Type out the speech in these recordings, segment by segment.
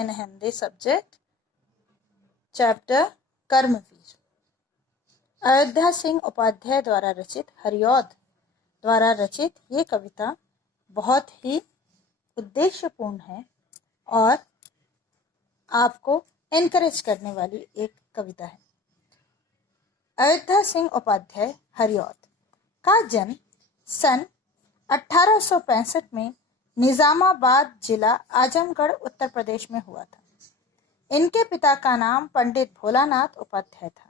in Hindi subject, chapter कर्मवीर। अयोध्या सिंह उपाध्याय द्वारा रचित हरिऔध द्वारा रचित ये कविता बहुत ही उद्देश्यपूर्ण है और आपको एनकरेज करने वाली एक कविता है। अयोध्या सिंह उपाध्याय हरिऔध का जन्म सन 1865 में निजामाबाद जिला आजमगढ़ उत्तर प्रदेश में हुआ था। इनके पिता का नाम पंडित भोलानाथ उपाध्याय था।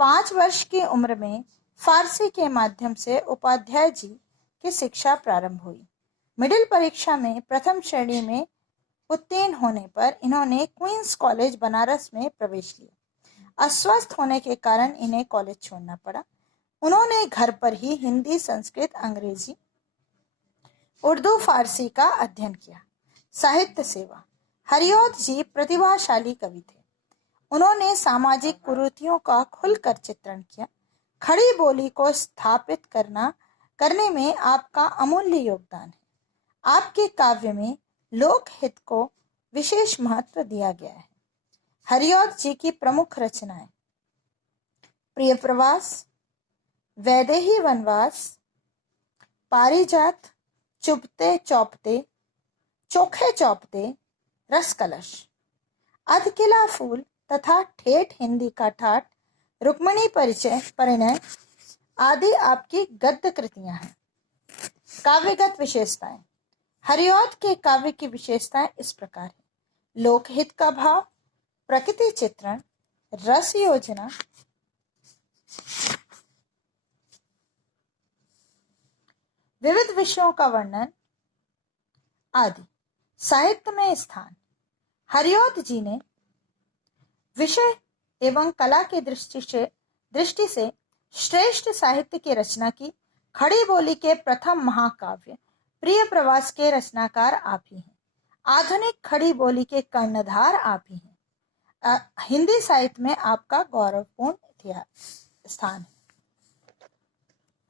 5 वर्ष की उम्र में फारसी के माध्यम से उपाध्याय जी की शिक्षा प्रारंभ हुई। मिडिल परीक्षा में प्रथम श्रेणी में उत्तीर्ण होने पर इन्होंने क्वींस कॉलेज बनारस में प्रवेश लिया। अस्वस्थ होने के कारण इन्हें कॉलेज छोड़ना पड़ा। उन्होंने घर पर ही हिंदी, संस्कृत, अंग्रेजी, उर्दू, फारसी का अध्ययन किया। साहित्य सेवा। हरिऔध जी प्रतिभाशाली कवि थे। उन्होंने सामाजिक कुरीतियों का खुलकर चित्रण किया। खड़ी बोली को स्थापित करने में आपका अमूल्य योगदान है। आपके काव्य में लोक हित को विशेष महत्व दिया गया है। हरिऔध जी की प्रमुख रचनाएं प्रिय प्रवास, वैदेही वनवास, पारिजात, चुपते चौपते, चोखे चौपते, रस कलश, अधकिला फूल तथा ठेठ हिंदी का ठाठ, रुक्मिणी परिणय आदि आपकी गद्य कृतियां हैं। काव्यगत विशेषताएं। हरिऔध के काव्य की विशेषताएं इस प्रकार है। लोकहित का भाव, प्रकृति चित्रण, रस योजना, विविध विषयों का वर्णन आदि। साहित्य में स्थान। हरिऔध जी ने विषय एवं कला की दृष्टि से श्रेष्ठ साहित्य की रचना की। खड़ी बोली के प्रथम महाकाव्य प्रिय प्रवास के रचनाकार आप ही हैं। आधुनिक खड़ी बोली के कर्णधार आप ही हैं। हिंदी साहित्य में आपका गौरवपूर्ण स्थान है।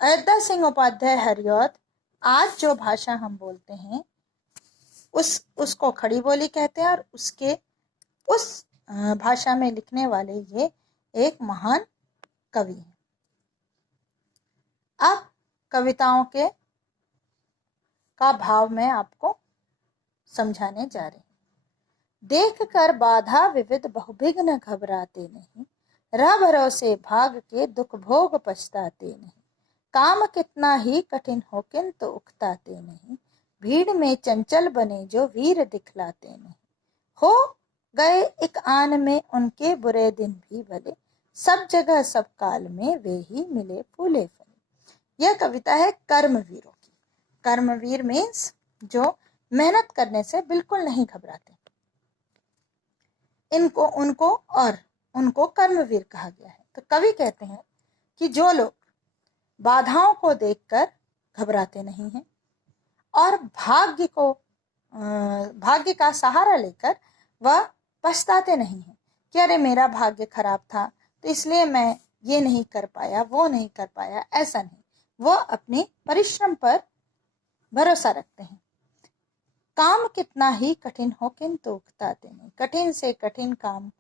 अयोध्या सिंह उपाध्याय हरिऔध, आज जो भाषा हम बोलते हैं उसको खड़ी बोली कहते हैं और उस भाषा में लिखने वाले ये एक महान कवि हैं। अब कविताओं का भाव मैं आपको समझाने जा रही हूँ। देख कर बाधा विविध बहुविघ्न घबराते नहीं, रह भरोसे भाग के दुख भोग पछताते नहीं। काम कितना ही कठिन हो किंतु उकताते नहीं, भीड़ में चंचल बने जो वीर दिखलाते नहीं। हो गए एक आन में उनके बुरे दिन भी भले, सब जगह सब काल में वे ही मिले फूले फले। यह कविता है कर्मवीरों की। कर्मवीर मीन्स जो मेहनत करने से बिल्कुल नहीं घबराते। उनको कर्मवीर कहा गया है। तो कवि कहते हैं कि जो लोग बाधाओं को देखकर घबराते नहीं हैं और भाग्य का सहारा लेकर वह पछताते नहीं हैं कि अरे मेरा भाग्य खराब था तो इसलिए मैं ये नहीं कर पाया, वो नहीं कर पाया, ऐसा नहीं। वह अपने परिश्रम पर भरोसा रखते हैं। काम कितना ही कठिन हो किंतु उकताते नहीं। कठिन से कठिन काम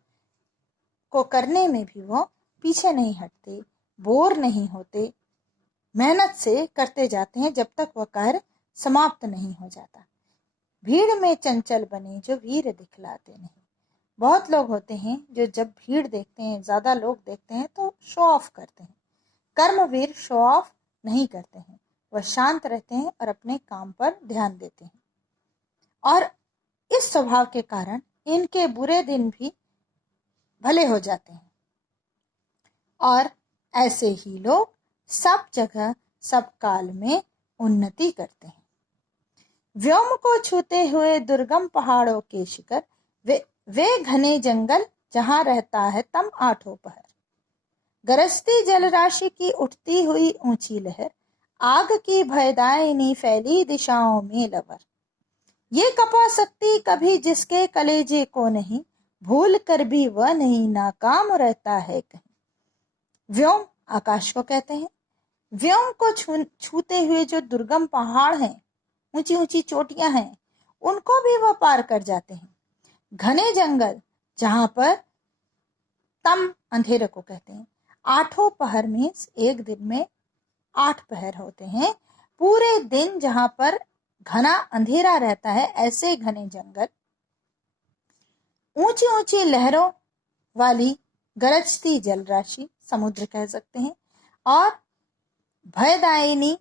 को करने में भी वो पीछे नहीं हटते, बोर नहीं होते, मेहनत से करते जाते हैं जब तक वह कार्य समाप्त नहीं हो जाता। भीड़ में चंचल बने जो वीर दिखलाते नहीं। बहुत लोग होते हैं जो जब भीड़ देखते हैं, ज्यादा लोग देखते हैं तो शो ऑफ करते हैं। कर्मवीर शो ऑफ नहीं करते हैं, वह शांत रहते हैं और अपने काम पर ध्यान देते हैं। और इस स्वभाव के कारण इनके बुरे दिन भी भले हो जाते हैं। और ऐसे ही लोग सब जगह सब काल में उन्नति करते हैं। व्योम को छूते हुए दुर्गम पहाड़ों के शिखर, वे घने जंगल जहां रहता है तम आठों पहर। गरजती जलराशि की उठती हुई ऊंची लहर, आग की भयदायिनी फैली दिशाओं में लवर। ये कपा सकती कभी जिसके कलेजे को नहीं, भूल कर भी वह नहीं नाकाम रहता है कहीं। व्योम आकाश को कहते हैं। व्योम को छूते हुए जो दुर्गम पहाड़ हैं, ऊंची ऊंची चोटियां हैं, उनको भी वह पार कर जाते हैं। घने जंगल जहां पर तम अंधेरे को कहते हैं, 8 पहर मीन्स एक दिन में 8 पहर होते हैं, पूरे दिन जहां पर घना अंधेरा रहता है, ऐसे घने जंगल, ऊंची ऊंची लहरों वाली गरजती जलराशि, समुद्र कह सकते हैं, और भयदायिनी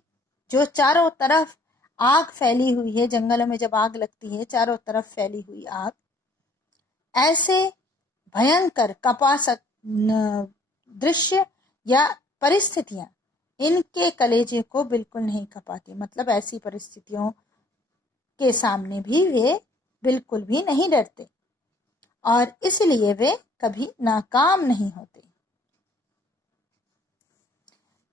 जो चारों तरफ आग फैली हुई है, जंगलों में जब आग लगती है चारों तरफ फैली हुई आग, ऐसे भयंकर कपासक दृश्य या परिस्थितियां इनके कलेजे को बिल्कुल नहीं कपाती। मतलब ऐसी परिस्थितियों के सामने भी वे बिल्कुल भी नहीं डरते और इसलिए वे कभी नाकाम नहीं होते।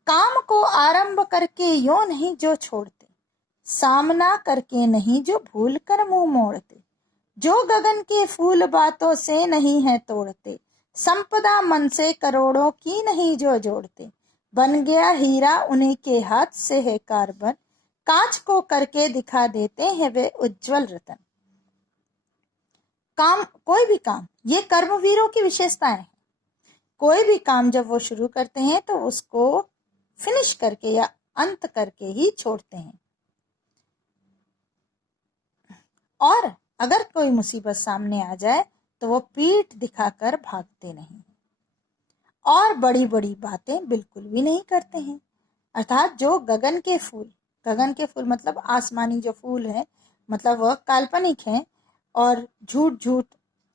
काम को आरंभ करके यो नहीं जो छोड़ते, सामना करके नहीं जो भूल कर मुंह मोड़ते, जो गगन के फूल बातों से नहीं है तोड़ते, संपदा मन से करोड़ों की नहीं जो जोड़ते, बन गया हीरा उन्हीं के हाथ से है कार्बन, कांच को करके दिखा देते हैं वे उज्जवल रतन। काम, कोई भी काम, ये कर्मवीरों की विशेषताएं हैं। कोई भी काम जब वो शुरू करते हैं तो उसको फिनिश करके या अंत करके ही छोड़ते हैं, और अगर कोई मुसीबत सामने आ जाए तो वो पीठ दिखाकर भागते नहीं और बड़ी बड़ी बातें बिल्कुल भी नहीं करते हैं। अर्थात जो गगन के फूल मतलब आसमानी जो फूल है, मतलब वह काल्पनिक है, और झूठ झूठ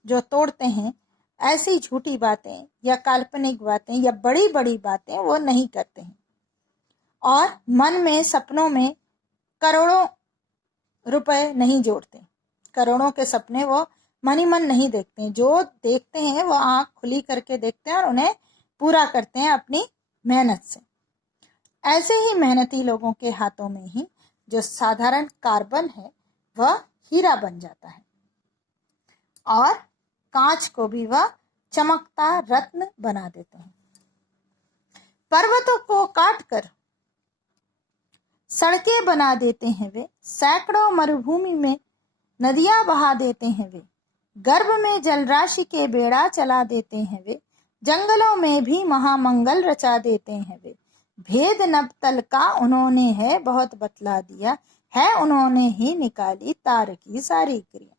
जो तोड़ते हैं, ऐसी झूठी बातें या काल्पनिक बातें या बड़ी बड़ी बातें वो नहीं करते हैं, और मन में सपनों में करोड़ों रुपए नहीं जोड़ते। करोड़ों के सपने वो मन ही मन नहीं देखते हैं, जो देखते हैं वो आंख खुली करके देखते हैं और उन्हें पूरा करते हैं अपनी मेहनत से। ऐसे ही मेहनती लोगों के हाथों में ही जो साधारण कार्बन है वह हीरा बन जाता है, और कांच को भी वह चमकता रत्न बना देते हैं। पर्वतों को काटकर सड़कें बना देते हैं वे, सैकड़ों मरुभूमि में नदियां बहा देते हैं वे, गर्भ में जलराशि के बेड़ा चला देते हैं वे, जंगलों में भी महामंगल रचा देते हैं वे, भेद नभ तल का उन्होंने है बहुत बतला दिया है, उन्होंने ही निकाली तार की सारी क्रिया।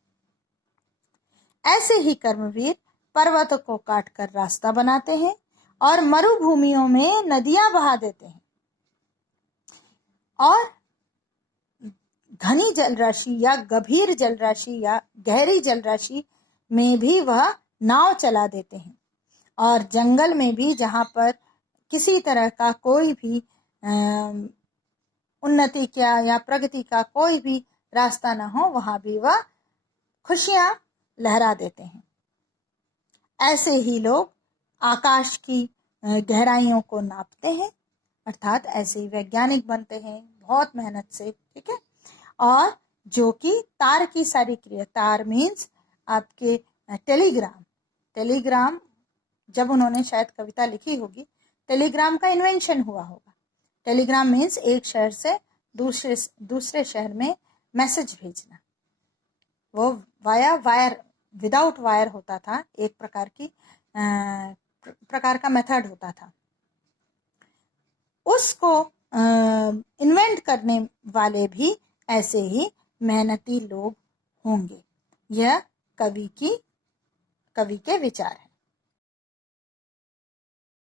ऐसे ही कर्मवीर पर्वत को काटकर रास्ता बनाते हैं और मरुभूमियों में नदियां बहा देते हैं, और घनी जलराशि या गंभीर जलराशि या गहरी जलराशि में भी वह नाव चला देते हैं, और जंगल में भी जहां पर किसी तरह का कोई भी उन्नति क्या या प्रगति का कोई भी रास्ता ना हो, वहां भी वह खुशियां लहरा देते हैं। ऐसे ही लोग आकाश की गहराइयों को नापते हैं, अर्थात ऐसे ही वैज्ञानिक बनते हैं बहुत मेहनत से, ठीक है। और जो कि तार की सारी क्रिया, तार मीन्स आपके टेलीग्राम जब उन्होंने शायद कविता लिखी होगी, टेलीग्राम का इन्वेंशन हुआ होगा। टेलीग्राम मीन्स एक शहर से दूसरे शहर में मैसेज भेजना, वो वाया वायर, विदाउट वायर होता था, एक प्रकार का मेथड होता था। उसको इन्वेंट करने वाले भी ऐसे ही मेहनती लोग होंगे। यह कवि के विचार है।